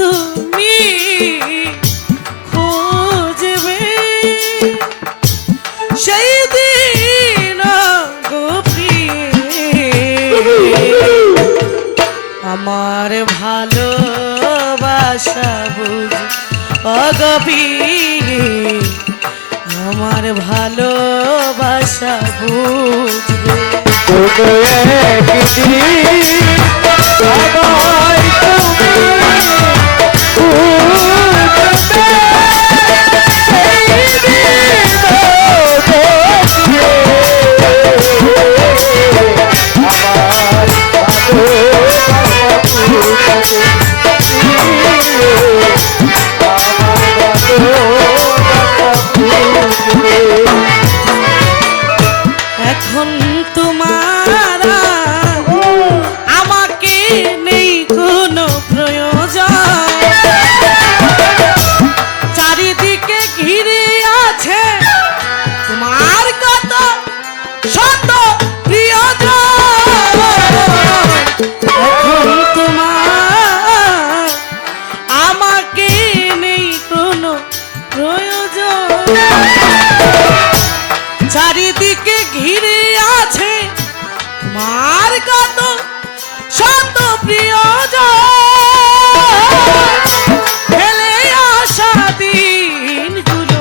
তুমি খুঁজবে। সেই দিন আমার ভালোবাসা বুঝ অগপি আমার ভালোবাসা বুঝবে। একদিন তোমার শত প্রিয় ফেলে আসা দিনগুলো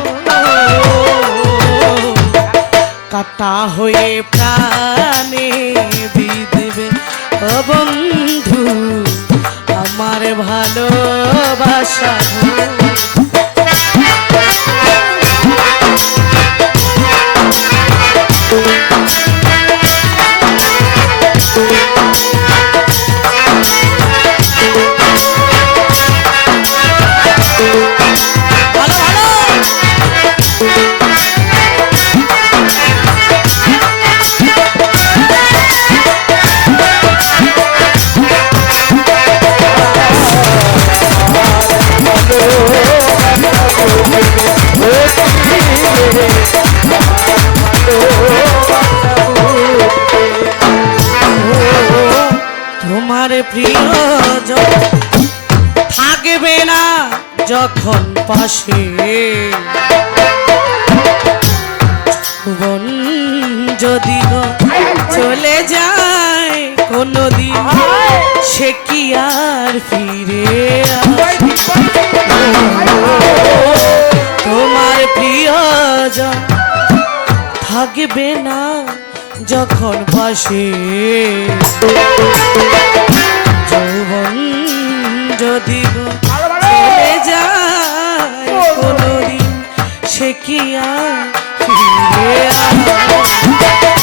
কাটা হয়ে প্রাণে বিদবে ও বন্ধু আমার ভালোবাসা যখন পাশে বন যদি চলে যায় কোনো দিন সে কি আর ফিরে? তোমার প্রিয়জন থাকবে না যখন পাশে দেখিয়া ফিরে আয়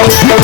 Oh,